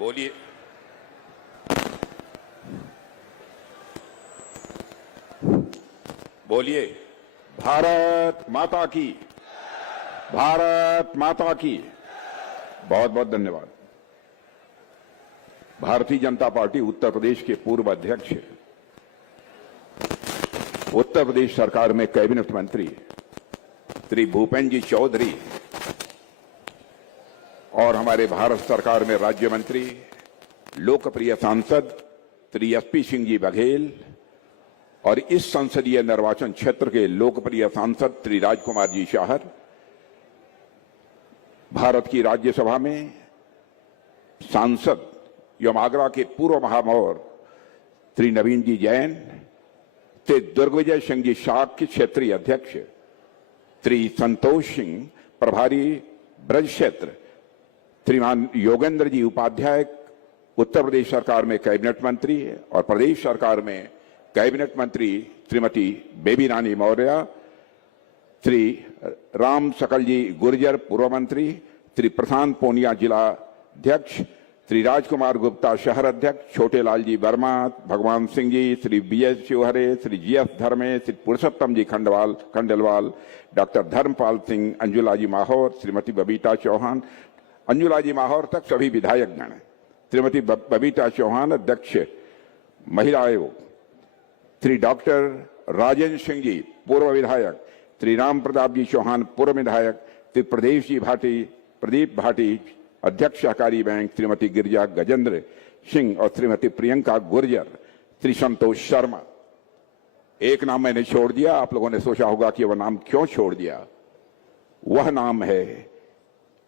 बोलिए। बोलिए। भारत माता की, भारत माता की। बहुत बहुत धन्यवाद। भारतीय जनता पार्टी उत्तर प्रदेश के पूर्व अध्यक्ष, उत्तर प्रदेश सरकार में कैबिनेट मंत्री श्री भूपेंद्र जी चौधरी और हमारे भारत सरकार में राज्य मंत्री लोकप्रिय सांसद श्री एसपी सिंह जी बघेल और इस संसदीय निर्वाचन क्षेत्र के लोकप्रिय सांसद श्री राजकुमार जी शाहर, भारत की राज्यसभा में सांसद एवं आगरा के पूर्व महापौर श्री नवीन जी जैन, श्री दुर्गविजय सिंह जी शाक्य क्षेत्रीय अध्यक्ष श्री संतोष सिंह, प्रभारी ब्रज क्षेत्र श्रीमान योगेंद्र जी उपाध्याय, उत्तर प्रदेश सरकार में कैबिनेट मंत्री और प्रदेश सरकार में कैबिनेट मंत्री श्रीमती बेबी रानी मौर्य, श्री राम सकल जी गुर्जर पूर्व मंत्री, श्री प्रशांत पूनिया जिला अध्यक्ष, श्री राजकुमार गुप्ता शहर अध्यक्ष, छोटे लाल जी वर्मा, भगवान सिंह जी, श्री बीएस शिवहरे, श्री जीएस धर्मे, श्री पुरुषोत्तम जी खंडेलवाल, डॉक्टर धर्मपाल सिंह, अंजुला जी माहौर, श्रीमती बबीता चौहान, अंजुला जी माहौर तक सभी विधायकगण, श्रीमती बबीता चौहान अध्यक्ष महिला आयोग, श्री डॉक्टर राजेंद्र सिंह जी पूर्व विधायक, श्री राम प्रताप जी चौहान पूर्व विधायक, श्री प्रदीप भाटी अध्यक्ष सहकारी बैंक, श्रीमती गिरिजा गजेंद्र सिंह और श्रीमती प्रियंका गुर्जर, श्री संतोष शर्मा। एक नाम मैंने छोड़ दिया, आप लोगों ने सोचा होगा कि वह नाम क्यों छोड़ दिया। वह नाम है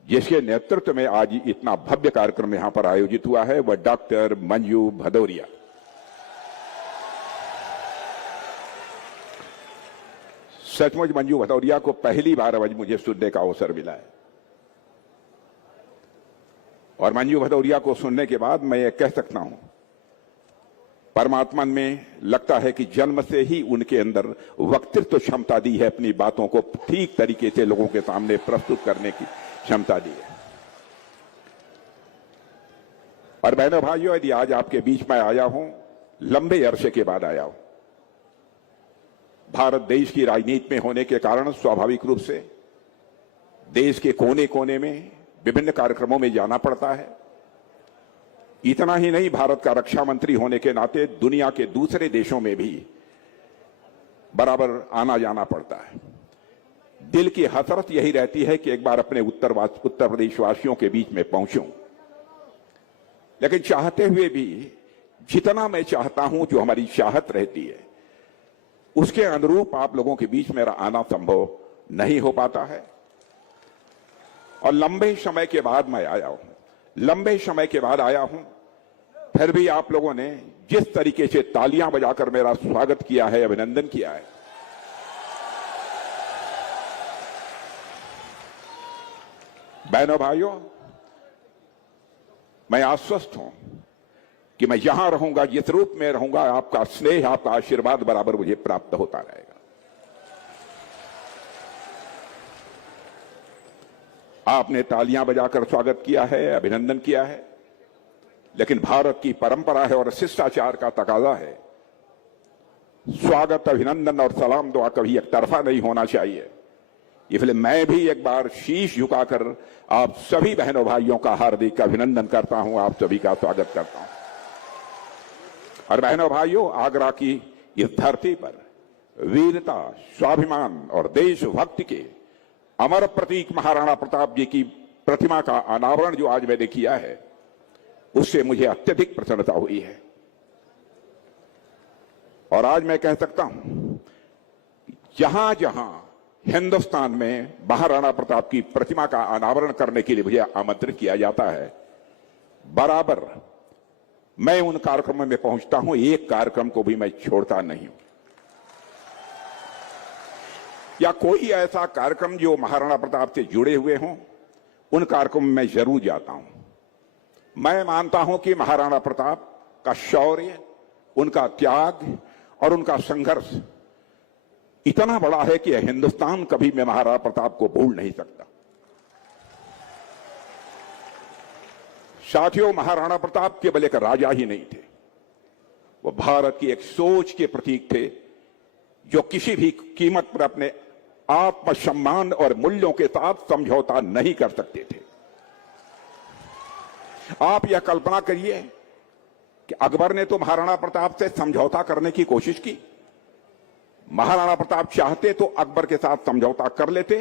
जिसके नेतृत्व में आज इतना भव्य कार्यक्रम यहां पर आयोजित हुआ है, वह डॉक्टर मंजू भदौरिया। सचमुच मंजू भदौरिया को पहली बार आज मुझे सुनने का अवसर मिला है और मंजू भदौरिया को सुनने के बाद मैं ये कह सकता हूं, परमात्मा में लगता है कि जन्म से ही उनके अंदर वक्तृत्व क्षमता दी है, अपनी बातों को ठीक तरीके से लोगों के सामने प्रस्तुत करने की क्षमता दी है। और बहनों भाइयों, यदि आज आपके बीच में आया हूं, लंबे अरसे के बाद आया हूं। भारत देश की राजनीति में होने के कारण स्वाभाविक रूप से देश के कोने कोने में विभिन्न कार्यक्रमों में जाना पड़ता है। इतना ही नहीं, भारत का रक्षा मंत्री होने के नाते दुनिया के दूसरे देशों में भी बराबर आना जाना पड़ता है। दिल की हसरत यही रहती है कि एक बार अपने उत्तर प्रदेश वासियों के बीच में पहुंचूं, लेकिन चाहते हुए भी जितना मैं चाहता हूं, जो हमारी चाहत रहती है, उसके अनुरूप आप लोगों के बीच मेरा आना संभव नहीं हो पाता है। और लंबे समय के बाद मैं आया हूं, लंबे समय के बाद आया हूं, फिर भी आप लोगों ने जिस तरीके से तालियां बजाकर मेरा स्वागत किया है, अभिनंदन किया है, बहनों भाइयों, मैं आश्वस्त हूं कि मैं जहां रहूंगा, जिस रूप में रहूंगा, आपका स्नेह, आपका आशीर्वाद बराबर मुझे प्राप्त होता रहेगा। आपने तालियां बजाकर स्वागत किया है, अभिनंदन किया है, लेकिन भारत की परंपरा है और शिष्टाचार का तकाजा है, स्वागत, अभिनंदन और सलाम दुआ कभी एक तरफा नहीं होना चाहिए। इसलिए मैं भी एक बार शीश झुकाकर आप सभी बहनों भाइयों का हार्दिक अभिनंदन करता हूं, आप सभी का स्वागत करता हूं। और बहनों भाइयों, आगरा की इस धरती पर वीरता, स्वाभिमान और देशभक्ति के अमर प्रतीक महाराणा प्रताप जी की प्रतिमा का अनावरण जो आज मैंने किया है, उससे मुझे अत्यधिक प्रसन्नता हुई है। और आज मैं कह सकता हूं, जहां जहां हिंदुस्तान में महाराणा प्रताप की प्रतिमा का अनावरण करने के लिए मुझे आमंत्रित किया जाता है, बराबर मैं उन कार्यक्रमों में पहुंचता हूं, एक कार्यक्रम को भी मैं छोड़ता नहीं हूं। या कोई ऐसा कार्यक्रम जो महाराणा प्रताप से जुड़े हुए हों, उन कार्यक्रमों में जरूर जाता हूं। मैं मानता हूं कि महाराणा प्रताप का शौर्य, उनका त्याग और उनका संघर्ष इतना बड़ा है कि हिंदुस्तान कभी मैं महाराणा प्रताप को भूल नहीं सकता। साथियों, महाराणा प्रताप केवल एक राजा ही नहीं थे, वो भारत की एक सोच के प्रतीक थे जो किसी भी कीमत पर अपने आत्मसम्मान और मूल्यों के साथ समझौता नहीं कर सकते थे। आप यह कल्पना करिए कि अकबर ने तो महाराणा प्रताप से समझौता करने की कोशिश की। महाराणा प्रताप चाहते तो अकबर के साथ समझौता कर लेते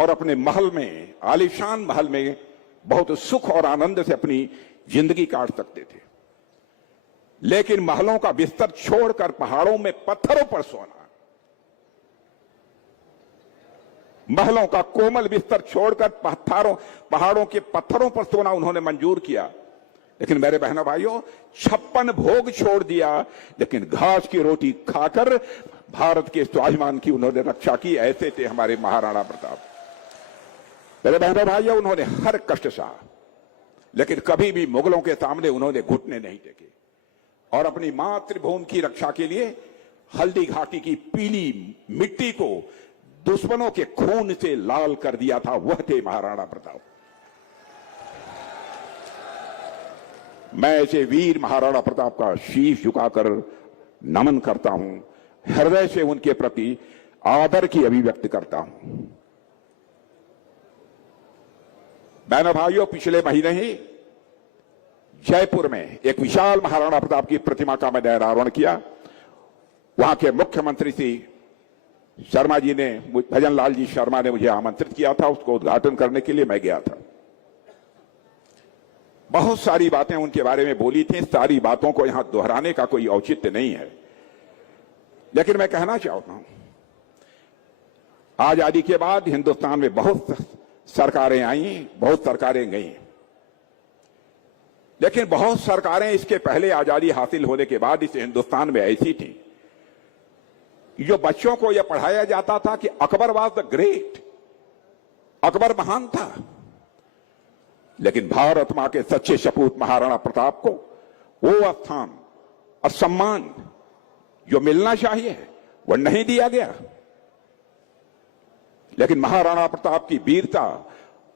और अपने महल में, आलीशान महल में बहुत सुख और आनंद से अपनी जिंदगी काट सकते थे। लेकिन महलों का बिस्तर छोड़कर पहाड़ों में पत्थरों पर सोना, महलों का कोमल बिस्तर छोड़कर पहाड़ों के पत्थरों पर सोना उन्होंने मंजूर किया। लेकिन मेरे बहनों भाइयों, 56 भोग छोड़ दिया, लेकिन घास की रोटी खाकर भारत के स्वाभिमान की उन्होंने रक्षा की। ऐसे थे हमारे महाराणा प्रताप। मेरे बहनों भाइयों, उन्होंने हर कष्ट सहा, लेकिन कभी भी मुगलों के सामने उन्होंने घुटने नहीं टेके और अपनी मातृभूमि की रक्षा के लिए हल्दी घाटी की पीली मिट्टी को दुश्मनों के खून से लाल कर दिया था। वह थे महाराणा प्रताप। मैं ऐसे वीर महाराणा प्रताप का शीश झुकाकर नमन करता हूं, हृदय से उनके प्रति आदर की अभिव्यक्ति करता हूं। बहनों भाइयों, पिछले महीने ही जयपुर में एक विशाल महाराणा प्रताप की प्रतिमा का मैंने अनावरण किया। वहां के मुख्यमंत्री श्री शर्मा जी ने, भजन लाल जी शर्मा ने मुझे आमंत्रित किया था, उसको उद्घाटन करने के लिए मैं गया था। बहुत सारी बातें उनके बारे में बोली थी, सारी बातों को यहां दोहराने का कोई औचित्य नहीं है, लेकिन मैं कहना चाहता हूं, आजादी के बाद हिंदुस्तान में बहुत सरकारें आई, बहुत सरकारें गईं, लेकिन बहुत सरकारें इसके पहले आजादी हासिल होने के बाद इस हिंदुस्तान में ऐसी थी जो बच्चों को यह पढ़ाया जाता था कि Akbar was the great, Akbar महान था। लेकिन भारत मां के सच्चे सपूत महाराणा प्रताप को वो स्थान और सम्मान जो मिलना चाहिए वह नहीं दिया गया। लेकिन महाराणा प्रताप की वीरता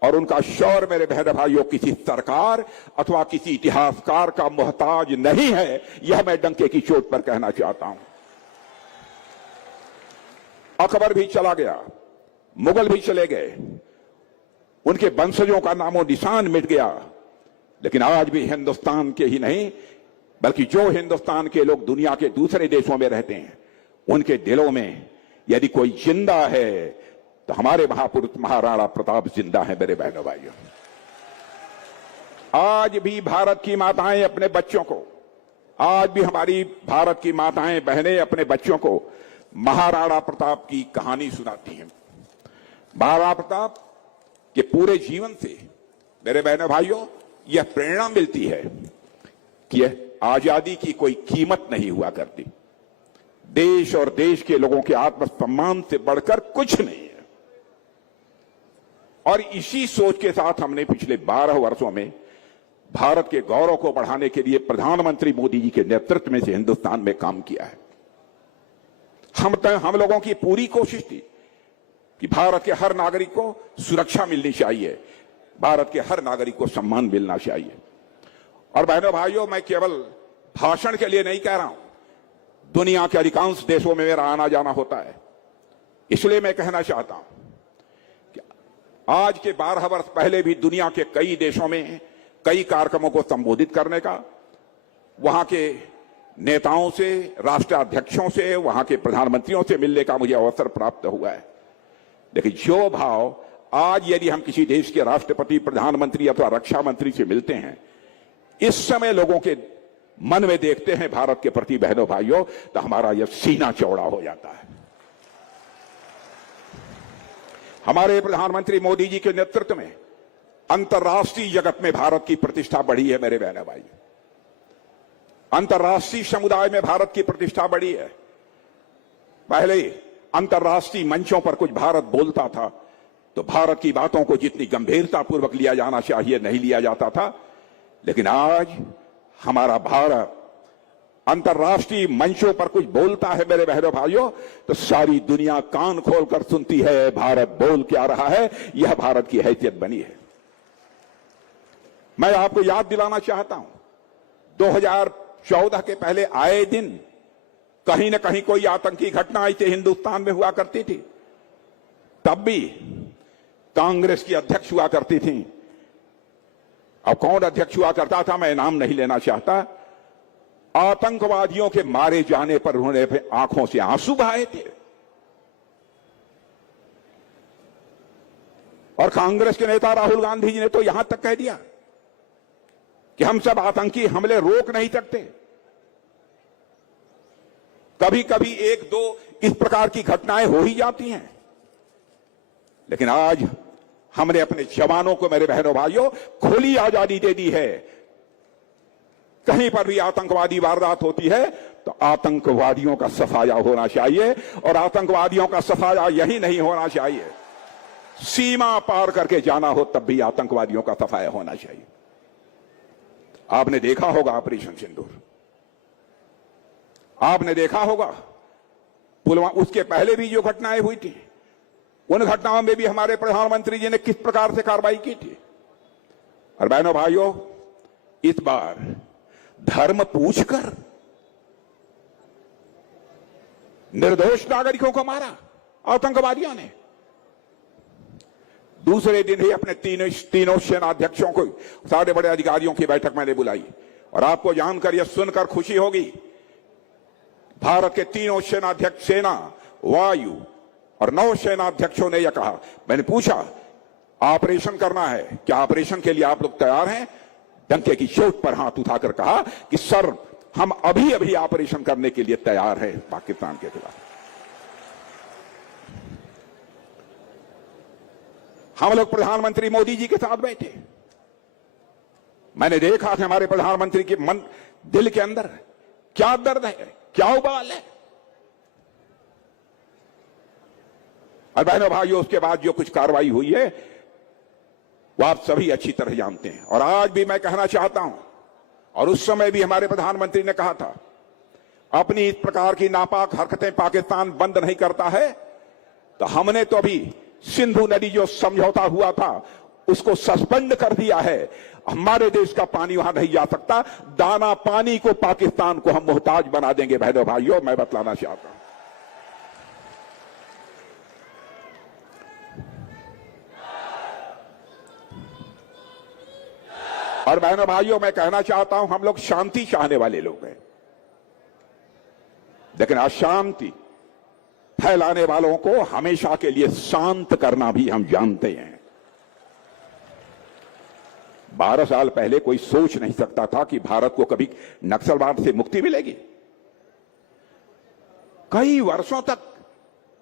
और उनका शौर्य, मेरे बहन भाइयों, किसी सरकार अथवा किसी इतिहासकार का मोहताज नहीं है, यह मैं डंके की चोट पर कहना चाहता हूं। अकबर भी चला गया, मुगल भी चले गए, उनके वंशजों का नामो निशान मिट गया, लेकिन आज भी हिंदुस्तान के ही नहीं बल्कि जो हिंदुस्तान के लोग दुनिया के दूसरे देशों में रहते हैं, उनके दिलों में यदि कोई जिंदा है तो हमारे महापुरुष महाराणा प्रताप जिंदा है। मेरे बहनों भाइयों, आज भी भारत की माताएं अपने बच्चों को, आज भी हमारी भारत की माताएं बहनें अपने बच्चों को महाराणा प्रताप की कहानी सुनाती हैं। महाराणा प्रताप के पूरे जीवन से मेरे बहनों भाइयों यह प्रेरणा मिलती है कि आजादी की कोई कीमत नहीं हुआ करती। देश और देश के लोगों के आत्मसम्मान से बढ़कर कुछ नहीं है। और इसी सोच के साथ हमने पिछले 12 वर्षों में भारत के गौरव को बढ़ाने के लिए प्रधानमंत्री मोदी जी के नेतृत्व में से हिंदुस्तान में काम किया है। हम लोगों की पूरी कोशिश थी कि भारत के हर नागरिक को सुरक्षा मिलनी चाहिए, भारत के हर नागरिक को सम्मान मिलना चाहिए। और बहनों भाइयों, मैं केवल भाषण के लिए नहीं कह रहा हूं, दुनिया के अधिकांश देशों में मेरा आना जाना होता है, इसलिए मैं कहना चाहता हूं कि आज के 12 वर्ष पहले भी दुनिया के कई देशों में कई कार्यक्रमों को संबोधित करने का, वहां के नेताओं से, राष्ट्राध्यक्षों से, वहां के प्रधानमंत्रियों से मिलने का मुझे अवसर प्राप्त हुआ है। लेकिन जो भाव आज यदि हम किसी देश के राष्ट्रपति, प्रधानमंत्री अथवा रक्षा मंत्री से मिलते हैं, इस समय लोगों के मन में देखते हैं भारत के प्रति बहनों भाइयों, तो हमारा यह सीना चौड़ा हो जाता है। हमारे प्रधानमंत्री मोदी जी के नेतृत्व में अंतर्राष्ट्रीय जगत में भारत की प्रतिष्ठा बढ़ी है। मेरे बहनों भाई, अंतर्राष्ट्रीय समुदाय में भारत की प्रतिष्ठा बढ़ी है। पहले अंतर्राष्ट्रीय मंचों पर कुछ भारत बोलता था तो भारत की बातों को जितनी गंभीरतापूर्वक लिया जाना चाहिए नहीं लिया जाता था, लेकिन आज हमारा भारत अंतर्राष्ट्रीय मंचों पर कुछ बोलता है मेरे बहनों भाइयों, तो सारी दुनिया कान खोलकर सुनती है भारत बोल क्या रहा है। यह भारत की हैसियत बनी है। मैं आपको याद दिलाना चाहता हूं, 2014 के पहले आए दिन कहीं न कहीं कोई आतंकी घटना ऐसे हिंदुस्तान में हुआ करती थी। तब भी कांग्रेस की अध्यक्ष हुआ करती थी। अब कौन अध्यक्ष हुआ करता था मैं नाम नहीं लेना चाहता। आतंकवादियों के मारे जाने पर उन्होंने आंखों से आंसू बहाए थे। और कांग्रेस के नेता राहुल गांधी जी ने तो यहां तक कह दिया कि हम सब आतंकी हमले रोक नहीं सकते। कभी कभी एक दो इस प्रकार की घटनाएं हो ही जाती हैं, लेकिन आज हमने अपने जवानों को, मेरे बहनों भाइयों, खुली आजादी दे दी है। कहीं पर भी आतंकवादी वारदात होती है तो आतंकवादियों का सफाया होना चाहिए, और आतंकवादियों का सफाया यही नहीं होना चाहिए, सीमा पार करके जाना हो तब भी आतंकवादियों का सफाया होना चाहिए। आपने देखा होगा ऑपरेशन सिंदूर, आपने देखा होगा पुलवामा, उसके पहले भी जो घटनाएं हुई थी उन घटनाओं में भी हमारे प्रधानमंत्री जी ने किस प्रकार से कार्रवाई की थी। और बहनों भाइयों, इस बार धर्म पूछकर निर्दोष नागरिकों को मारा आतंकवादियों ने। दूसरे दिन ही अपने तीनों सेनाध्यक्षों को, सारे बड़े अधिकारियों की बैठक मैंने बुलाई, और आपको जानकर यह सुनकर खुशी होगी, भारत के तीनों सेनाध्यक्ष, सेना, वायु और नौ सेनाध्यक्षों ने यह कहा, मैंने पूछा ऑपरेशन करना है, क्या ऑपरेशन के लिए आप लोग तैयार हैं? डंके की चोट पर हाथ उठाकर कहा कि सर, हम अभी अभी ऑपरेशन करने के लिए तैयार हैं पाकिस्तान के खिलाफ। हम लोग प्रधानमंत्री मोदी जी के साथ बैठे, मैंने देखा कि हमारे प्रधानमंत्री के मन, दिल के अंदर क्या दर्द है, क्या उबाल है। और बहनों भाइयों, उसके बाद जो कुछ कार्रवाई हुई है वो आप सभी अच्छी तरह जानते हैं। और आज भी मैं कहना चाहता हूं, और उस समय भी हमारे प्रधानमंत्री ने कहा था, अपनी इस प्रकार की नापाक हरकतें पाकिस्तान बंद नहीं करता है तो हमने तो अभी सिंधु नदी जो समझौता हुआ था उसको सस्पेंड कर दिया है। हमारे देश का पानी वहां नहीं जा सकता, दाना पानी को पाकिस्तान को हम मोहताज बना देंगे। बहनों भाइयों, मैं बतलाना चाहता हूं, और बहनों भाइयों, मैं कहना चाहता हूं, हम लोग शांति चाहने वाले लोग हैं, लेकिन अशांति फैलाने वालों को हमेशा के लिए शांत करना भी हम जानते हैं। 12 साल पहले कोई सोच नहीं सकता था कि भारत को कभी नक्सलवाद से मुक्ति मिलेगी। कई वर्षों तक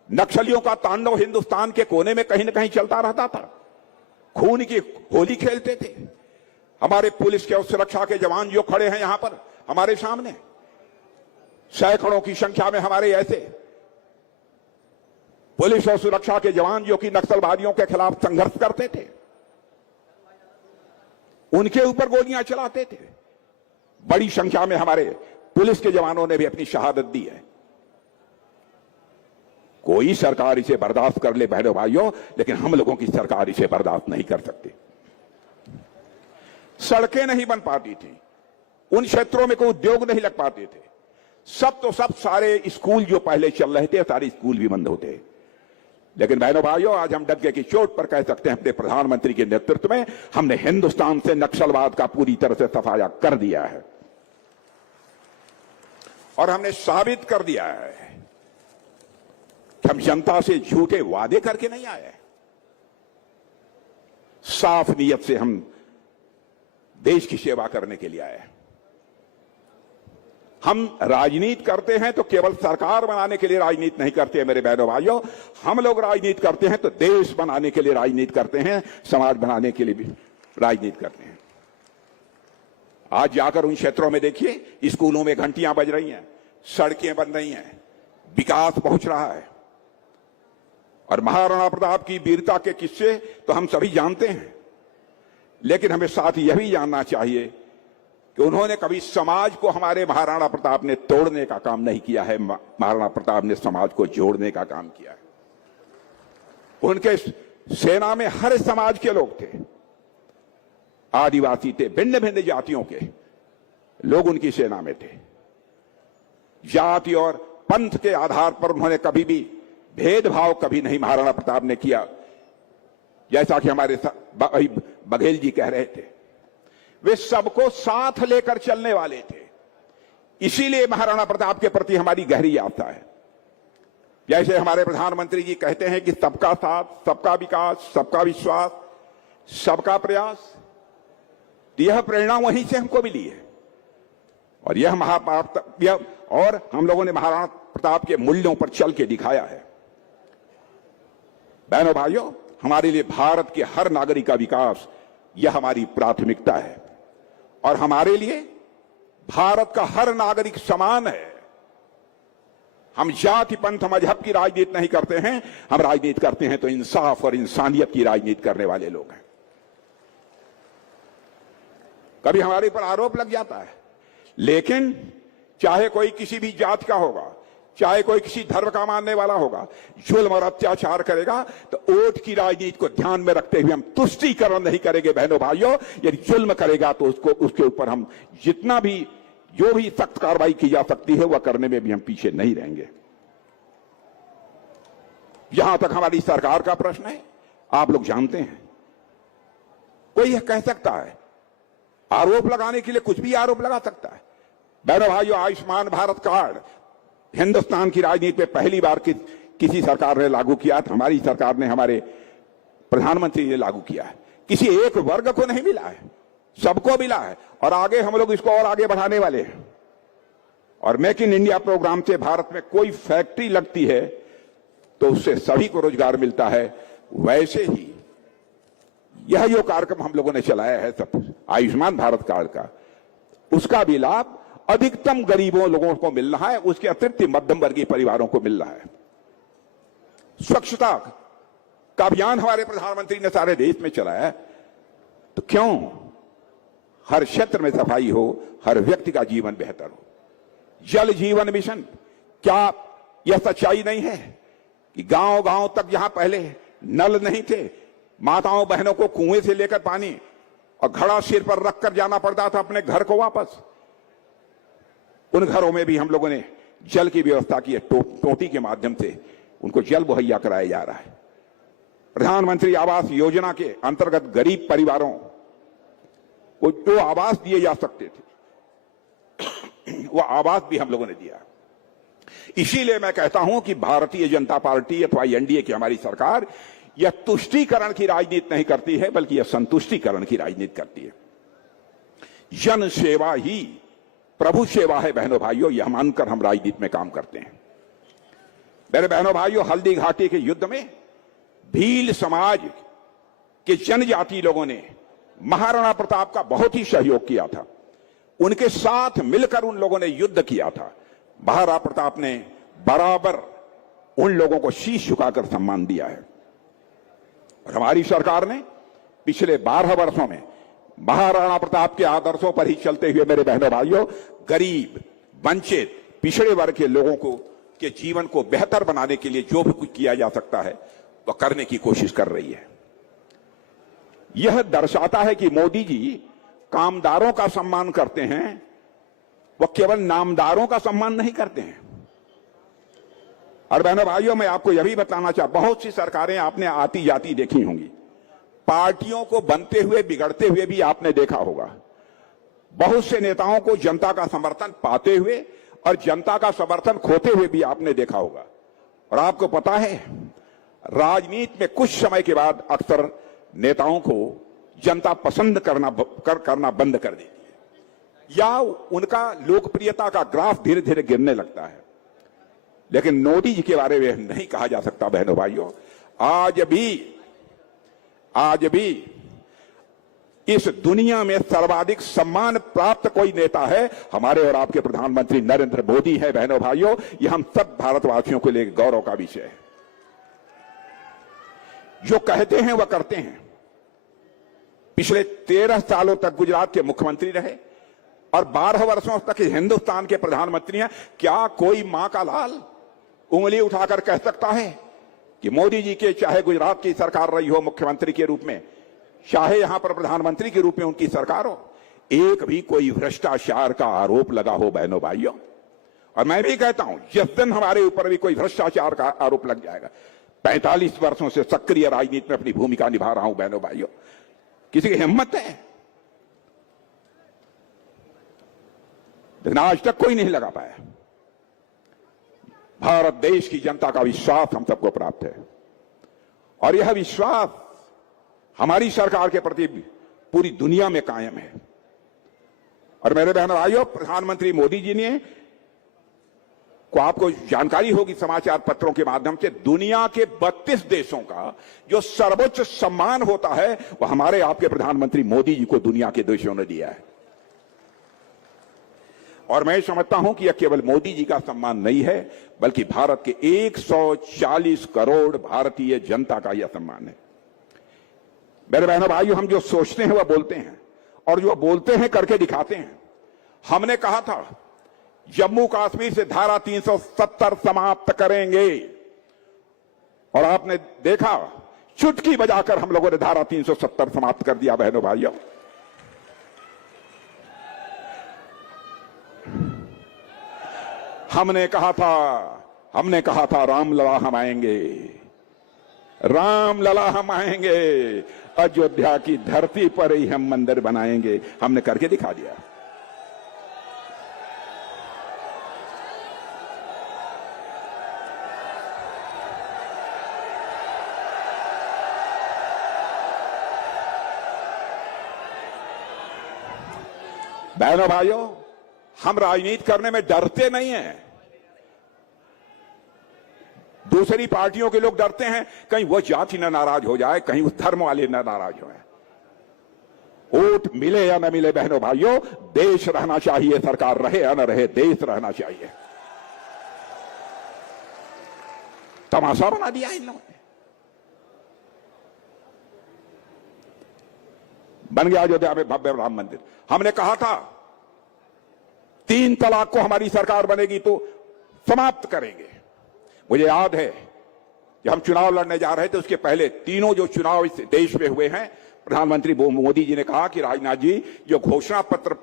नक्सलियों का तांडव हिंदुस्तान के कोने में कहीं न कहीं चलता रहता था, खून की होली खेलते थे। हमारे पुलिस के और सुरक्षा के जवान जो खड़े हैं यहां पर हमारे सामने, सैकड़ों की संख्या में हमारे ऐसे पुलिस और सुरक्षा के जवान जो कि नक्सलवादियों के खिलाफ संघर्ष करते थे, उनके ऊपर गोलियां चलाते थे। बड़ी संख्या में हमारे पुलिस के जवानों ने भी अपनी शहादत दी है। कोई सरकार इसे बर्दाश्त कर ले बहनों भाइयों, लेकिन हम लोगों की सरकार इसे बर्दाश्त नहीं कर सकती। सड़कें नहीं बन पाती थी, उन क्षेत्रों में कोई उद्योग नहीं लग पाते थे, सब तो सब सारे स्कूल जो पहले चल रहे थे सारे स्कूल भी बंद होते। लेकिन बहनों भाइयों, आज हम डगे की चोट पर कह सकते हैं, अपने प्रधानमंत्री के नेतृत्व में हमने हिंदुस्तान से नक्सलवाद का पूरी तरह से सफाया कर दिया है, और हमने साबित कर दिया है कि हम जनता से झूठे वादे करके नहीं आए, साफ नीयत से हम देश की सेवा करने के लिए आए। हम राजनीति करते हैं तो केवल सरकार बनाने के लिए राजनीति नहीं करते हैं मेरे बहनों भाइयों, हम लोग राजनीति करते हैं तो देश बनाने के लिए राजनीति करते हैं, समाज बनाने के लिए भी राजनीति करते हैं। आज जाकर उन क्षेत्रों में देखिए, स्कूलों में घंटियां बज रही हैं, सड़कें बन रही हैं, विकास पहुंच रहा है। और महाराणा प्रताप की वीरता के किस्से तो हम सभी जानते हैं, लेकिन हमें साथ यह भी जानना चाहिए कि उन्होंने कभी समाज को, हमारे महाराणा प्रताप ने तोड़ने का काम नहीं किया है, महाराणा प्रताप ने समाज को जोड़ने का काम किया है। उनके सेना में हर समाज के लोग थे, आदिवासी थे, भिन्न भिन्न जातियों के लोग उनकी सेना में थे। जाति और पंथ के आधार पर उन्होंने कभी भी भेदभाव कभी नहीं महाराणा प्रताप ने किया। जैसा कि हमारे बघेल जी कह रहे थे, वे सबको साथ लेकर चलने वाले थे। इसीलिए महाराणा प्रताप के प्रति हमारी गहरी आस्था है। जैसे हमारे प्रधानमंत्री जी कहते हैं कि सबका साथ, सबका विकास, सबका विश्वास, सबका प्रयास, यह प्रेरणा वहीं से हमको मिली है। और यह और हम लोगों ने महाराणा प्रताप के मूल्यों पर चल के दिखाया है। बहनों भाइयों, हमारे लिए भारत के हर नागरिक का विकास यह हमारी प्राथमिकता है और हमारे लिए भारत का हर नागरिक समान है। हम जाति पंथ मजहब की राजनीति नहीं करते हैं, हम राजनीति करते हैं तो इंसाफ और इंसानियत की राजनीति करने वाले लोग हैं। कभी हमारे पर आरोप लग जाता है, लेकिन चाहे कोई किसी भी जाति का होगा, चाहे कोई किसी धर्म का मानने वाला होगा, जुल्म और अत्याचार करेगा तो वोट की राजनीति को ध्यान में रखते हुए हम तुष्टीकरण नहीं करेंगे। बहनों भाइयों, यदि जुल्म करेगा तो उसके ऊपर हम जितना भी जो भी सख्त कार्रवाई की जा सकती है वह करने में भी हम पीछे नहीं रहेंगे। जहां तक हमारी सरकार का प्रश्न है, आप लोग जानते हैं, कोई यह कह सकता है, आरोप लगाने के लिए कुछ भी आरोप लगा सकता है। बहनों भाइयों, आयुष्मान भारत कार्ड हिंदुस्तान की राजनीति में पहली बार किसी सरकार ने लागू किया था। हमारी सरकार ने, हमारे प्रधानमंत्री ने लागू किया है। किसी एक वर्ग को नहीं मिला है, सबको मिला है और आगे हम लोग इसको और आगे बढ़ाने वाले हैं। और मेक इन इंडिया प्रोग्राम से भारत में कोई फैक्ट्री लगती है तो उससे सभी को रोजगार मिलता है। वैसे ही यह जो कार्यक्रम हम लोगों ने चलाया है सब आयुष्मान भारत कार्ड का, उसका भी लाभ अधिकतम गरीबों लोगों को मिल रहा है, उसके अतिरिक्त मध्यम वर्गीय परिवारों को मिल रहा है। स्वच्छता का अभियान हमारे प्रधानमंत्री ने सारे देश में चलाया है, तो क्यों हर क्षेत्र में सफाई हो, हर व्यक्ति का जीवन बेहतर हो। जल जीवन मिशन, क्या यह सच्चाई नहीं है कि गांव गांव तक जहां पहले नल नहीं थे, माताओं बहनों को कुएं से लेकर पानी और घड़ा सिर पर रखकर जाना पड़ता था अपने घर को वापस। उन घरों में भी हम लोगों ने जल की व्यवस्था की है, टोटी के माध्यम से उनको जल मुहैया कराया जा रहा है। प्रधानमंत्री आवास योजना के अंतर्गत गरीब परिवारों को जो आवास दिए जा सकते थे वो आवास भी हम लोगों ने दिया। इसीलिए मैं कहता हूं कि भारतीय जनता पार्टी अथवा एनडीए की हमारी सरकार यह तुष्टीकरण की राजनीति नहीं करती है, बल्कि यह संतुष्टीकरण की राजनीति करती है। जन सेवा ही प्रभु सेवा है। बहनों भाइयों, यह मानकर हम राजनीति में काम करते हैं। मेरे बहनों भाइयों, हल्दी घाटी के युद्ध में भील समाज के जनजाति लोगों ने महाराणा प्रताप का बहुत ही सहयोग किया था। उनके साथ मिलकर उन लोगों ने युद्ध किया था। महाराणा प्रताप ने बराबर उन लोगों को शीश झुकाकर सम्मान दिया है। और हमारी सरकार ने पिछले 12 वर्षों में महाराणा प्रताप के आदर्शों पर ही चलते हुए मेरे बहनों भाइयों, गरीब, वंचित, पिछड़े वर्ग के लोगों को के जीवन को बेहतर बनाने के लिए जो भी कुछ किया जा सकता है वह करने की कोशिश कर रही है। यह दर्शाता है कि मोदी जी कामदारों का सम्मान करते हैं, वह केवल नामदारों का सम्मान नहीं करते हैं। और बहनों भाइयों, मैं आपको यह भी बताना चाहता, बहुत सी सरकारें आपने आती जाती देखी होंगी, पार्टियों को बनते हुए बिगड़ते हुए भी आपने देखा होगा। बहुत से नेताओं को जनता का समर्थन पाते हुए और जनता का समर्थन खोते हुए भी आपने देखा होगा। और आपको पता है, राजनीति में कुछ समय के बाद अक्सर नेताओं को जनता पसंद करना बंद कर देती है या उनका लोकप्रियता का ग्राफ धीरे धीरे गिरने लगता है। लेकिन मोदी जी के बारे में नहीं कहा जा सकता। बहनों भाइयों, आज भी इस दुनिया में सर्वाधिक सम्मान प्राप्त कोई नेता है, हमारे और आपके प्रधानमंत्री नरेंद्र मोदी है। बहनों भाइयों, यह हम सब भारतवासियों के लिए गौरव का विषय है। जो कहते हैं वह करते हैं। पिछले 13 सालों तक गुजरात के मुख्यमंत्री रहे और 12 वर्षों तक हिंदुस्तान के प्रधानमंत्री हैं। क्या कोई मां का लाल उंगली उठाकर कह सकता है कि मोदी जी के चाहे गुजरात की सरकार रही हो मुख्यमंत्री के रूप में, चाहे यहां पर प्रधानमंत्री के रूप में उनकी सरकार हो, एक भी कोई भ्रष्टाचार का आरोप लगा हो बहनों भाइयों। और मैं भी कहता हूं, जिस दिन हमारे ऊपर भी कोई भ्रष्टाचार का आरोप लग जाएगा, 45 वर्षों से सक्रिय राजनीति में अपनी भूमिका निभा रहा हूं बहनों भाइयों, किसी की हिम्मत है, लेकिन आज तक कोई नहीं लगा पाया। भारत देश की जनता का विश्वास हम सबको प्राप्त है और यह विश्वास हमारी सरकार के प्रति पूरी दुनिया में कायम है। और मेरे बहनों भाइयों, प्रधानमंत्री मोदी जी ने को आपको जानकारी होगी समाचार पत्रों के माध्यम से, दुनिया के 32 देशों का जो सर्वोच्च सम्मान होता है वह हमारे आपके प्रधानमंत्री मोदी जी को दुनिया के देशों ने दिया है। और मैं समझता हूं कि यह केवल मोदी जी का सम्मान नहीं है, बल्कि भारत के 140 करोड़ भारतीय जनता का यह सम्मान है। मेरे बहनों भाइयों, हम जो सोचते हैं वह बोलते हैं, और जो बोलते हैं करके दिखाते हैं। हमने कहा था जम्मू कश्मीर से धारा 370 समाप्त करेंगे, और आपने देखा चुटकी बजाकर हम लोगों ने धारा 370 समाप्त कर दिया बहनों भाइयों। हमने कहा था रामलला हम आएंगे, रामलला हम आएंगे, अयोध्या की धरती पर ही हम मंदिर बनाएंगे। हमने करके दिखा दिया। बहनों भाइयों, हम राजनीति करने में डरते नहीं हैं। दूसरी पार्टियों के लोग डरते हैं कहीं वो जाति न नाराज हो जाए, कहीं उस धर्म वाले न नाराज हो जाए। वोट मिले या न मिले बहनों भाइयों, देश रहना चाहिए, सरकार रहे या न रहे, देश रहना चाहिए। तमाशा बना दिया इन लोगों ने। बन गया अयोध्या में भव्य राम मंदिर। हमने कहा था 3 तलाक को हमारी सरकार बनेगी तो समाप्त करेंगे। मुझे याद है कि हम चुनाव लड़ने जा रहे थे, उसके पहले तीनों जो चुनाव इस देश में हुए हैं, प्रधानमंत्री मोदी जी ने कहा कि राजनाथ जी, जो घोषणा पत्र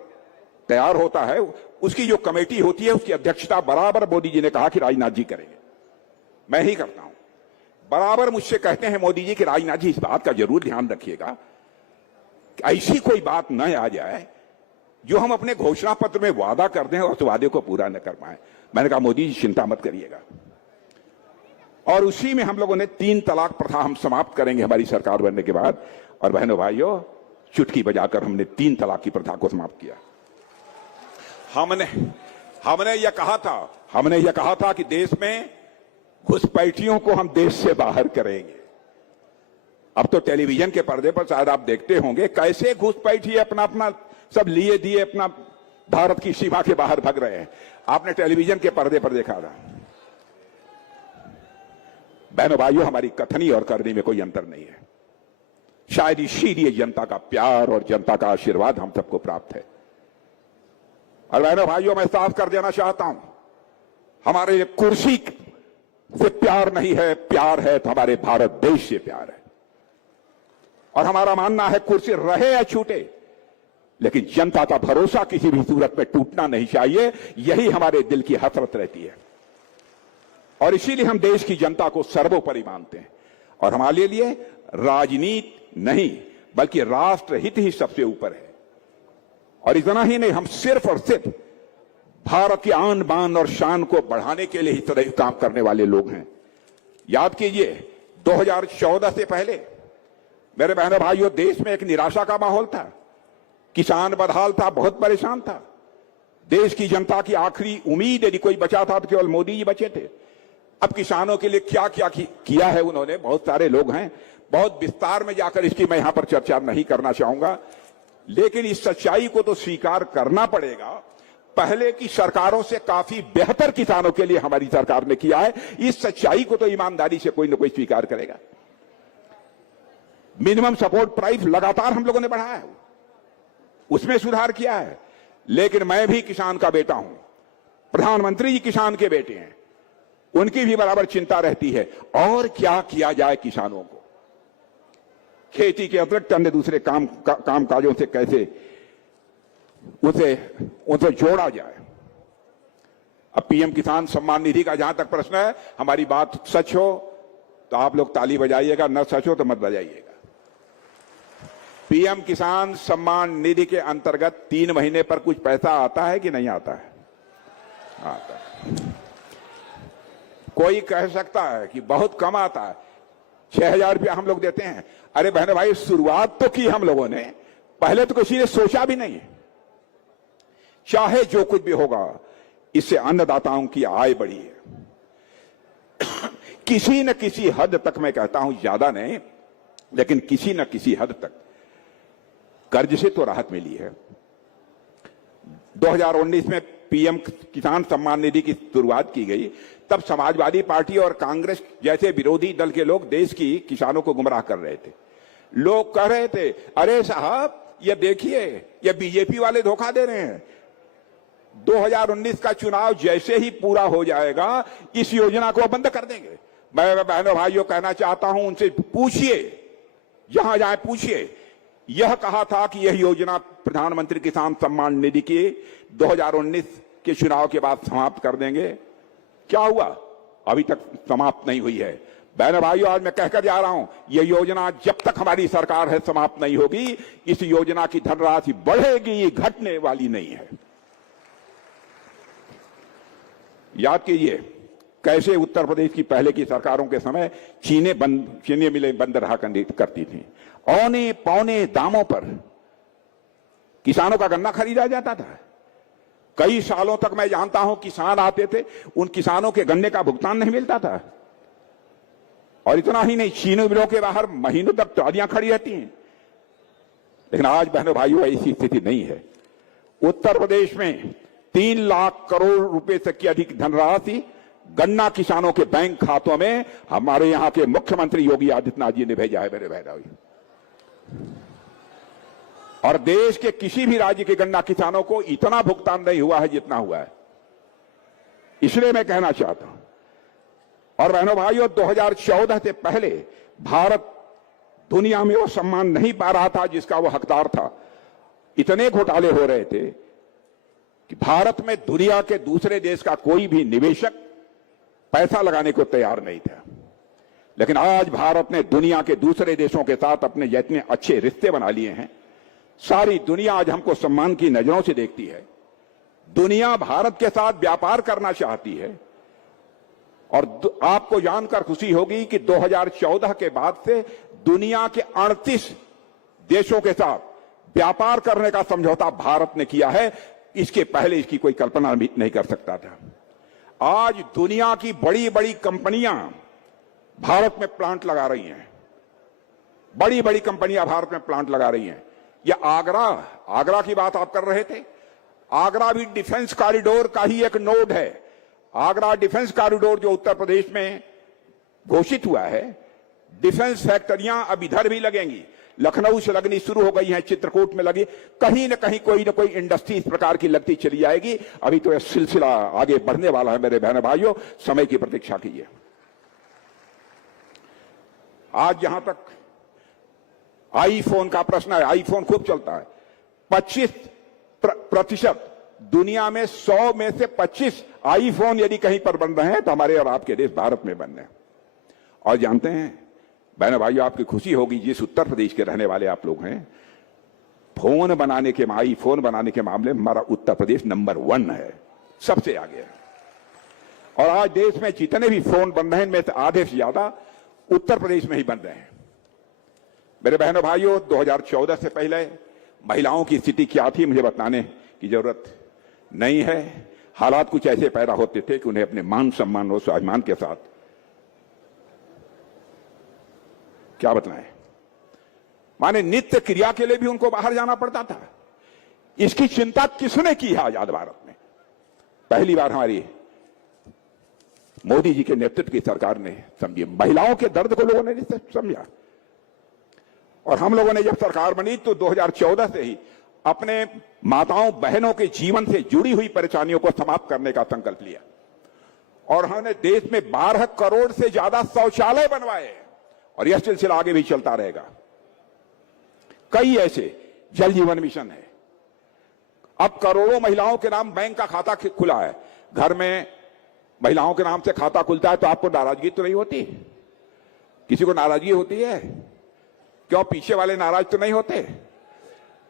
तैयार होता है उसकी जो कमेटी होती है उसकी अध्यक्षता बराबर मोदी जी ने कहा कि राजनाथ जी करेंगे। मैं ही करता हूं। बराबर मुझसे कहते हैं मोदी जी कि राजनाथ जी इस बात का जरूर ध्यान रखिएगा कि ऐसी कोई बात न आ जाए जो हम अपने घोषणा पत्र में वादा कर दें और उस वादे को पूरा न कर पाए। मैंने कहा मोदी जी चिंता मत करिएगा, और उसी में हम लोगों ने 3 तलाक प्रथा हम समाप्त करेंगे हमारी सरकार बनने के बाद। और बहनों भाइयों, चुटकी बजाकर हमने 3 तलाक की प्रथा को समाप्त किया। हमने यह कहा था कि देश में घुसपैठियों को हम देश से बाहर करेंगे। अब तो टेलीविजन के पर्दे पर शायद आप देखते होंगे कैसे घुसपैठी अपना अपना सब लिए दिए अपना भारत की सीमा के बाहर भाग रहे हैं। आपने टेलीविजन के पर्दे पर देखा था। बहनों भाइयों, हमारी कथनी और करनी में कोई अंतर नहीं है। शायद इसीलिए जनता का प्यार और जनता का आशीर्वाद हम सबको प्राप्त है। और बहनों भाइयों, मैं साफ कर देना चाहता हूं, हमारे कुर्सी से प्यार नहीं है, प्यार है तो हमारे भारत देश से प्यार है। और हमारा मानना है कुर्सी रहे या छूटे, लेकिन जनता का भरोसा किसी भी सूरत में टूटना नहीं चाहिए। यही हमारे दिल की हसरत रहती है, और इसीलिए हम देश की जनता को सर्वोपरि मानते हैं। और हमारे लिए राजनीति नहीं बल्कि राष्ट्र हित ही सबसे ऊपर है। और इतना ही नहीं, हम सिर्फ और सिर्फ भारत की आन बान और शान को बढ़ाने के लिए ही सदैव काम करने वाले लोग हैं। याद कीजिए, 2014 से पहले मेरे बहनों भाइयों, देश में एक निराशा का माहौल था। किसान बदहाल था, बहुत परेशान था। देश की जनता की आखिरी उम्मीद यदि कोई बचा था तो केवल मोदी जी बचे थे। अब किसानों के लिए क्या क्या किया है उन्होंने, बहुत सारे लोग हैं, बहुत विस्तार में जाकर इसकी मैं यहां पर चर्चा नहीं करना चाहूंगा। लेकिन इस सच्चाई को तो स्वीकार करना पड़ेगा, पहले की सरकारों से काफी बेहतर किसानों के लिए हमारी सरकार ने किया है। इस सच्चाई को तो ईमानदारी से कोई ना कोई स्वीकार करेगा। मिनिमम सपोर्ट प्राइस लगातार हम लोगों ने बढ़ाया है, उसमें सुधार किया है। लेकिन मैं भी किसान का बेटा हूं, प्रधानमंत्री जी किसान के बेटे हैं, उनकी भी बराबर चिंता रहती है और क्या किया जाए किसानों को। खेती के अतिरिक्त अन्य दूसरे काम काजों से कैसे उसे जोड़ा जाए। अब पीएम किसान सम्मान निधि का जहां तक प्रश्न है, हमारी बात सच हो तो आप लोग ताली बजाइएगा, न सच हो तो मत बजाइएगा। पीएम किसान सम्मान निधि के अंतर्गत 3 महीने पर कुछ पैसा आता है कि नहीं आता है? आता है। कोई कह सकता है कि बहुत कम आता है, 6,000 रुपया हम लोग देते हैं। अरे बहनों भाई, शुरुआत तो की हम लोगों ने, पहले तो किसी ने सोचा भी नहीं। चाहे जो कुछ भी होगा, इससे अन्नदाताओं की आय बढ़ी है। किसी न किसी हद तक, मैं कहता हूं ज्यादा नहीं, लेकिन किसी न किसी हद तक कर्ज से तो राहत मिली है। 2019 में पीएम किसान सम्मान निधि की शुरुआत की गई, तब समाजवादी पार्टी और कांग्रेस जैसे विरोधी दल के लोग देश की किसानों को गुमराह कर रहे थे। लोग कह रहे थे, अरे साहब ये देखिए, ये बीजेपी वाले धोखा दे रहे हैं। 2019 का चुनाव जैसे ही पूरा हो जाएगा, इस योजना को बंद कर देंगे। मैं बहनों भाइयों कहना चाहता हूं, उनसे पूछिए, जहां जाए पूछिए। यह कहा था कि यह योजना प्रधानमंत्री किसान सम्मान निधि की 2019 के चुनाव के बाद समाप्त कर देंगे। क्या हुआ? अभी तक समाप्त नहीं हुई है। बहनों भाइयों, आज मैं कहकर जा रहा हूं, यह योजना जब तक हमारी सरकार है समाप्त नहीं होगी। इस योजना की धनराशि बढ़ेगी, ये घटने वाली नहीं है। याद कीजिए कैसे उत्तर प्रदेश की पहले की सरकारों के समय चीनी मिलें बंद रहा करती थी। औने पौने दामों पर किसानों का गन्ना खरीदा जाता था। कई सालों तक मैं जानता हूं किसान आते थे, उन किसानों के गन्ने का भुगतान नहीं मिलता था। और इतना ही नहीं, चीनी मिलों के बाहर महीनों तक ट्रालियां खड़ी रहती हैं। लेकिन आज बहनों भाइयों ऐसी स्थिति नहीं है। उत्तर प्रदेश में 3 लाख करोड़ रुपए तक की अधिक धनराशि गन्ना किसानों के बैंक खातों में हमारे यहां के मुख्यमंत्री योगी आदित्यनाथ जी ने भेजा है मेरे भाई। और देश के किसी भी राज्य के गन्ना किसानों को इतना भुगतान नहीं हुआ है जितना हुआ है। इसलिए मैं कहना चाहता हूं, और बहनों भाइयों, 2014 से पहले भारत दुनिया में वो सम्मान नहीं पा रहा था जिसका वो हकदार था। इतने घोटाले हो रहे थे कि भारत में दुनिया के दूसरे देश का कोई भी निवेशक पैसा लगाने को तैयार नहीं था। लेकिन आज भारत ने दुनिया के दूसरे देशों के साथ अपने जितने अच्छे रिश्ते बना लिए हैं, सारी दुनिया आज हमको सम्मान की नजरों से देखती है। दुनिया भारत के साथ व्यापार करना चाहती है। और आपको जानकर खुशी होगी कि 2014 के बाद से दुनिया के 38 देशों के साथ व्यापार करने का समझौता भारत ने किया है। इसके पहले इसकी कोई कल्पना भी नहीं कर सकता था। आज दुनिया की बड़ी बड़ी कंपनियां भारत में प्लांट लगा रही हैं। बड़ी बड़ी कंपनियां भारत में प्लांट लगा रही हैं। यह आगरा की बात आप कर रहे थे। आगरा भी डिफेंस कॉरिडोर का ही एक नोड है। आगरा डिफेंस कॉरिडोर जो उत्तर प्रदेश में घोषित हुआ है, डिफेंस फैक्ट्रियां अब इधर भी लगेंगी। लखनऊ से लगनी शुरू हो गई हैं, चित्रकूट में लगी, कहीं न कहीं कोई न कोई इंडस्ट्री इस प्रकार की लगती चली जाएगी। अभी तो यह सिलसिला आगे बढ़ने वाला है मेरे बहनों भाइयों, समय की प्रतीक्षा कीजिए। आज जहां तक आईफोन का प्रश्न है, आईफोन खूब चलता है। 25% दुनिया में 100 में से 25 आईफोन यदि कहीं पर बन रहे हैं तो हमारे और आपके देश भारत में बन रहे हैं। और जानते हैं बहनों भाइयों, आपकी खुशी होगी, जिस उत्तर प्रदेश के रहने वाले आप लोग हैं, फोन बनाने के आईफोन बनाने के मामले में हमारा उत्तर प्रदेश नंबर 1 है, सबसे आगे है। और आज देश में जितने भी फोन बन रहे हैं इनमें से आधे से ज्यादा उत्तर प्रदेश में ही बन रहे हैं। मेरे बहनों भाइयों, 2014 से पहले महिलाओं की स्थिति क्या थी मुझे बताने की जरूरत नहीं है। हालात कुछ ऐसे पैदा होते थे कि उन्हें अपने मान सम्मान और स्वाभिमान के साथ क्या बताएं, माने नित्य क्रिया के लिए भी उनको बाहर जाना पड़ता था। इसकी चिंता किसने की है आजाद भारत में? पहली बार हमारी मोदी जी के नेतृत्व की सरकार ने समझी। महिलाओं के दर्द को लोगों ने नहीं समझा। और हम लोगों ने जब सरकार बनी तो 2014 से ही अपने माताओं बहनों के जीवन से जुड़ी हुई परेशानियों को समाप्त करने का संकल्प लिया। और हमने देश में 12 करोड़ से ज्यादा शौचालय बनवाए और यह सिलसिला आगे भी चलता रहेगा। कई ऐसे जल जीवन मिशन है। अब करोड़ों महिलाओं के नाम बैंक का खाता खुला है। घर में महिलाओं के नाम से खाता खुलता है तो आपको नाराजगी तो नहीं होती? किसी को नाराजगी होती है? क्यों, पीछे वाले नाराज तो नहीं होते?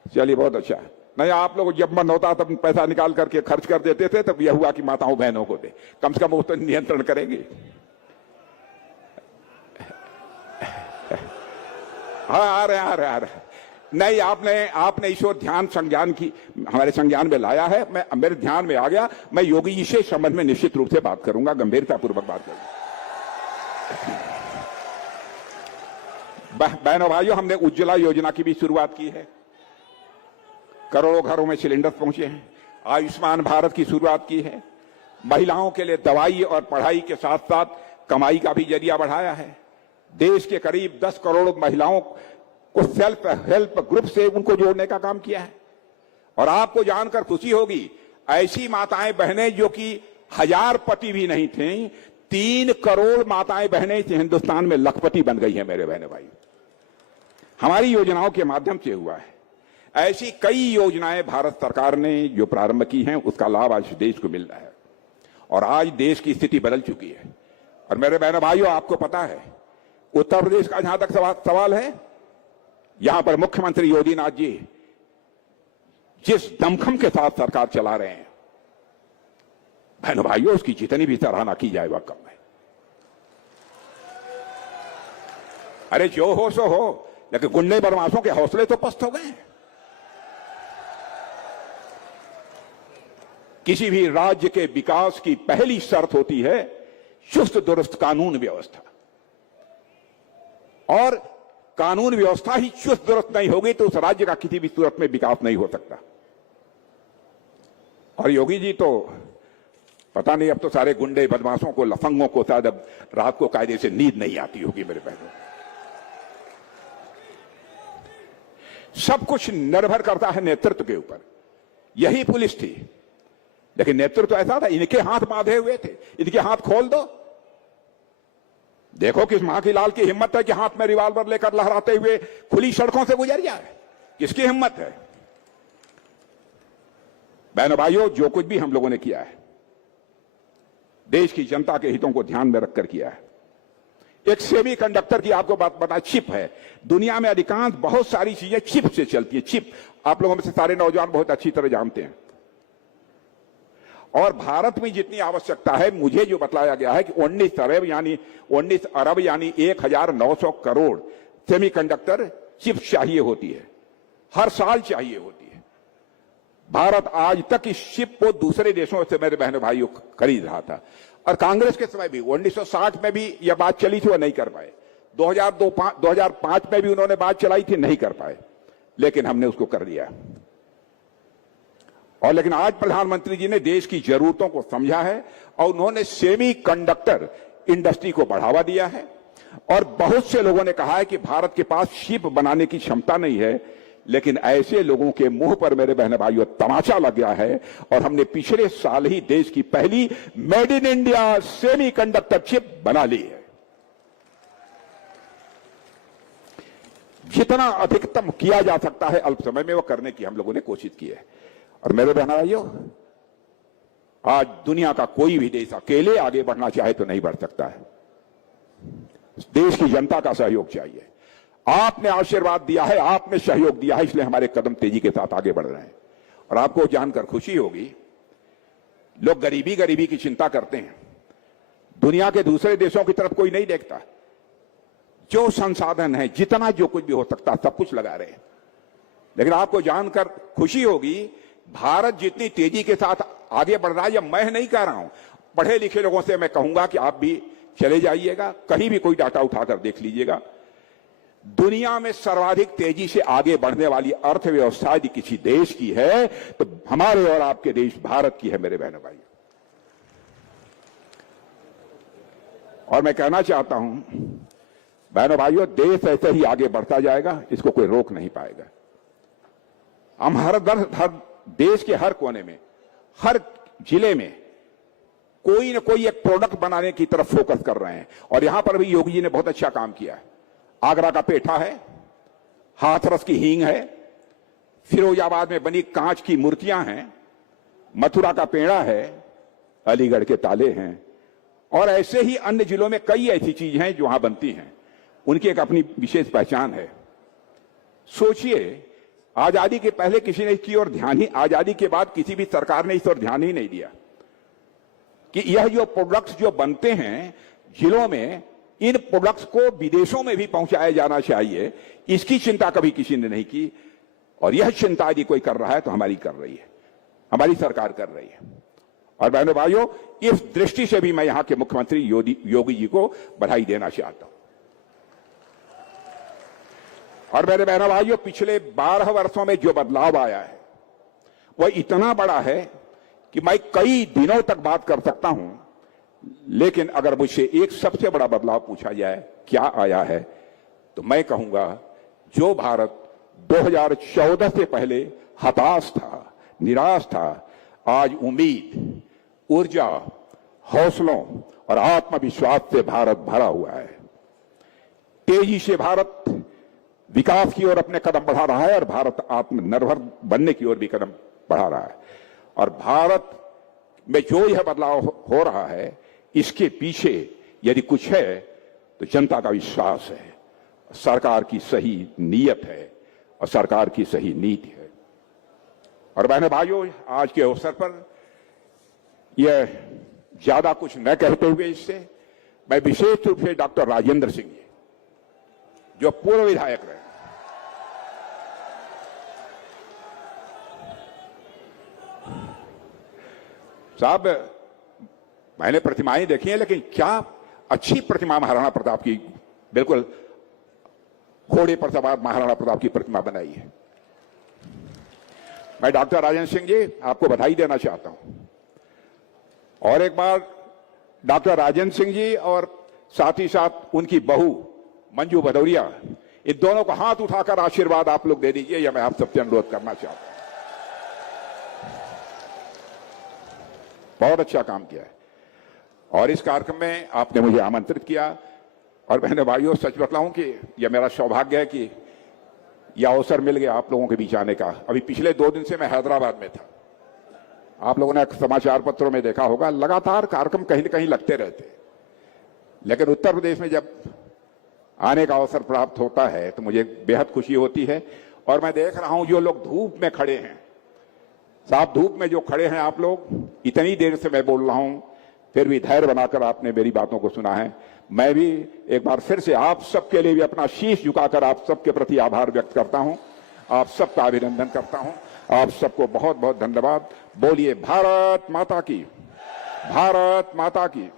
चलिए, बहुत अच्छा। नहीं, आप लोग जब मन होता तब पैसा निकाल करके खर्च कर देते थे, तब यह हुआ कि माताओं बहनों को दे। कम से कम वो तो नियंत्रण करेंगे। हाँ, आ रहे। नहीं, आपने ईश्वर ध्यान संज्ञान की हमारे संज्ञान में लाया है। मेरे ध्यान में आ गया। मैं योगी जी से संबंध में निश्चित रूप से बात करूंगा, गंभीरतापूर्वक बात करूंगा। बहनों भाइयों, हमने उज्ज्वला योजना की भी शुरुआत की है। करोड़ों घरों में सिलेंडर पहुंचे हैं। आयुष्मान भारत की शुरुआत की है। महिलाओं के लिए दवाई और पढ़ाई के साथ साथ कमाई का भी जरिया बढ़ाया है। देश के करीब 10 करोड़ महिलाओं को सेल्फ हेल्प ग्रुप से उनको जोड़ने का काम किया है। और आपको जानकर खुशी होगी, ऐसी माताएं बहनें जो कि 1000 पति भी नहीं थीं, 3 करोड़ माताएं बहनें हिंदुस्तान में लखपति बन गई हैं। मेरे बहने भाई, हमारी योजनाओं के माध्यम से हुआ है। ऐसी कई योजनाएं भारत सरकार ने जो प्रारंभ की हैं, उसका लाभ आज देश को मिल रहा है और आज देश की स्थिति बदल चुकी है। और मेरे बहनों भाइयों, आपको पता है, उत्तर प्रदेश का जहां तक सवाल है, यहां पर मुख्यमंत्री योगी नाथ जी जिस दमखम के साथ सरकार चला रहे हैं, बहनों भाइयों, उसकी जितनी भी सराहना की जाए वह कम है। अरे जो हो सो हो, लेकिन गुंडे बदमाशों के हौसले तो पस्त हो गए। किसी भी राज्य के विकास की पहली शर्त होती है चुस्त दुरुस्त कानून व्यवस्था, और कानून व्यवस्था ही चुस्त दुरुस्त नहीं होगी तो उस राज्य का किसी भी सूरत में विकास नहीं हो सकता। और योगी जी तो पता नहीं, अब तो सारे गुंडे बदमाशों को, लफंगों को शायद अब रात को कायदे से नींद नहीं आती होगी। मेरे बहनों, सब कुछ निर्भर करता है नेतृत्व के ऊपर। यही पुलिस थी, लेकिन नेतृत्व ऐसा था, इनके हाथ बांधे हुए थे। इनके हाथ खोल दो, देखो किस मां की लाल की हिम्मत है कि हाथ में रिवॉल्वर लेकर लहराते हुए खुली सड़कों से गुजर जाए। किसकी हिम्मत है? बहनों भाइयों, जो कुछ भी हम लोगों ने किया है, देश की जनता के हितों को ध्यान में रखकर किया है। एक सेमी कंडक्टर की आपको बात बता, चिप है। दुनिया में अधिकांश बहुत सारी चीजें चिप से चलती है। चिप आप लोगों में से सारे नौजवान बहुत अच्छी तरह जानते हैं। और भारत में जितनी आवश्यकता है, मुझे जो बतलाया गया है कि 19 अरब यानी 1900 करोड़ सेमीकंडक्टर चिप चाहिए होती है, हर साल चाहिए होती है। भारत आज तक इस चिप को दूसरे देशों से, मेरे बहनों भाइयों, खरीद रहा था। और कांग्रेस के समय भी 1960 में भी यह बात चली थी, वह नहीं कर पाए। 2005 में भी उन्होंने बात चलाई थी, नहीं कर पाए, लेकिन हमने उसको कर दिया। और लेकिन आज प्रधानमंत्री जी ने देश की जरूरतों को समझा है और उन्होंने सेमी कंडक्टर इंडस्ट्री को बढ़ावा दिया है। और बहुत से लोगों ने कहा है कि भारत के पास चिप बनाने की क्षमता नहीं है, लेकिन ऐसे लोगों के मुंह पर, मेरे बहन भाइयों, तमाचा लग गया है। और हमने पिछले साल ही देश की पहली made in India semi conductor chip बना ली है। जितना अधिकतम किया जा सकता है अल्प समय में, वो करने की हम लोगों ने कोशिश की है। और मेरे बहन भाइयों, आज दुनिया का कोई भी देश अकेले आगे बढ़ना चाहे तो नहीं बढ़ सकता है। देश की जनता का सहयोग चाहिए। आपने आशीर्वाद दिया है, आपने सहयोग दिया है, इसलिए हमारे कदम तेजी के साथ आगे बढ़ रहे हैं। और आपको जानकर खुशी होगी, लोग गरीबी की चिंता करते हैं। दुनिया के दूसरे देशों की तरफ कोई नहीं देखता। जो संसाधन है, जितना जो कुछ भी हो सकता, सब कुछ लगा रहे हैं। लेकिन आपको जानकर खुशी होगी, भारत जितनी तेजी के साथ आगे बढ़ रहा है, यह मैं नहीं कह रहा हूं, पढ़े लिखे लोगों से मैं कहूंगा कि आप भी चले जाइएगा, कहीं भी कोई डाटा उठाकर देख लीजिएगा। दुनिया में सर्वाधिक तेजी से आगे बढ़ने वाली अर्थव्यवस्था यदि किसी देश की है तो हमारे और आपके देश भारत की है, मेरे बहनों भाई। और मैं कहना चाहता हूं, बहनों भाइयों, देश ऐसे ही आगे बढ़ता जाएगा, इसको कोई रोक नहीं पाएगा। हम हर देश के हर कोने में, हर जिले में कोई न कोई एक प्रोडक्ट बनाने की तरफ फोकस कर रहे हैं। और यहां पर भी योगी जी ने बहुत अच्छा काम किया है। आगरा का पेठा है, हाथरस की हींग है, फिरोजाबाद में बनी कांच की मूर्तियां हैं, मथुरा का पेड़ा है, अलीगढ़ के ताले हैं, और ऐसे ही अन्य जिलों में कई ऐसी चीजें हैं जो वहां बनती हैं। उनकी एक अपनी विशेष पहचान है। सोचिए, आजादी के पहले किसी ने इसकी ओर ध्यान ही, आजादी के बाद किसी भी सरकार ने इस ओर ध्यान ही नहीं दिया कि यह जो प्रोडक्ट्स जो बनते हैं जिलों में, इन प्रोडक्ट्स को विदेशों में भी पहुंचाया जाना चाहिए। इसकी चिंता कभी किसी ने नहीं की। और यह चिंता यदि कोई कर रहा है तो हमारी कर रही है, हमारी सरकार कर रही है। और बहनों भाइयों, इस दृष्टि से भी मैं यहां के मुख्यमंत्री योगी जी को बधाई देना चाहता हूं। और मेरे बहनों भाइयों, पिछले 12 वर्षों में जो बदलाव आया है वह इतना बड़ा है कि मैं कई दिनों तक बात कर सकता हूं, लेकिन अगर मुझसे एक सबसे बड़ा बदलाव पूछा जाए क्या आया है, तो मैं कहूंगा जो भारत 2014 से पहले हताश था, निराश था, आज उम्मीद, ऊर्जा, हौसलों और आत्मविश्वास से भारत भरा हुआ है। तेजी से भारत विकास की ओर अपने कदम बढ़ा रहा है और भारत आत्मनिर्भर बनने की ओर भी कदम बढ़ा रहा है। और भारत में जो यह बदलाव हो रहा है, इसके पीछे यदि कुछ है तो जनता का विश्वास है, सरकार की सही नीयत है और सरकार की सही नीति है। और बहनों भाइयों, आज के अवसर पर यह ज्यादा कुछ न कहते हुए इससे मैं विशेष रूप से डॉक्टर राजेंद्र सिंह जी, जो पूर्व विधायक रहे, साहब मैंने प्रतिमाएं देखी हैं, लेकिन क्या अच्छी प्रतिमा महाराणा प्रताप की, बिल्कुल घोड़े पर सवार महाराणा प्रताप की प्रतिमा बनाई है। मैं डॉक्टर राजेंद्र सिंह जी आपको बधाई देना चाहता हूं। और एक बार डॉक्टर राजेंद्र सिंह जी और साथ ही साथ उनकी बहू मंजू भदौरिया, इन दोनों को हाथ उठाकर आशीर्वाद आप लोग दे दीजिए, यह मैं आप सबसे अनुरोध करना चाहता हूं। बहुत अच्छा काम किया है। और इस कार्यक्रम में आपने मुझे आमंत्रित किया। और बहनों भाइयों, सच बतलाऊं कि यह मेरा सौभाग्य है कि यह अवसर मिल गया आप लोगों के बीच आने का। अभी पिछले 2 दिन से मैं हैदराबाद में था। आप लोगों ने समाचार पत्रों में देखा होगा, लगातार कार्यक्रम कहीं न कहीं लगते रहते, लेकिन उत्तर प्रदेश में जब आने का अवसर प्राप्त होता है तो मुझे बेहद खुशी होती है। और मैं देख रहा हूं जो लोग धूप में खड़े हैं, साफ धूप में जो खड़े हैं आप लोग, इतनी देर से मैं बोल रहा हूं, फिर भी धैर्य बनाकर आपने मेरी बातों को सुना है। मैं भी एक बार फिर से आप सबके लिए भी अपना शीश झुकाकर आप सबके प्रति आभार व्यक्त करता हूं, आप सबका अभिनंदन करता हूं। आप सबको बहुत बहुत धन्यवाद। बोलिए भारत माता की, भारत माता की।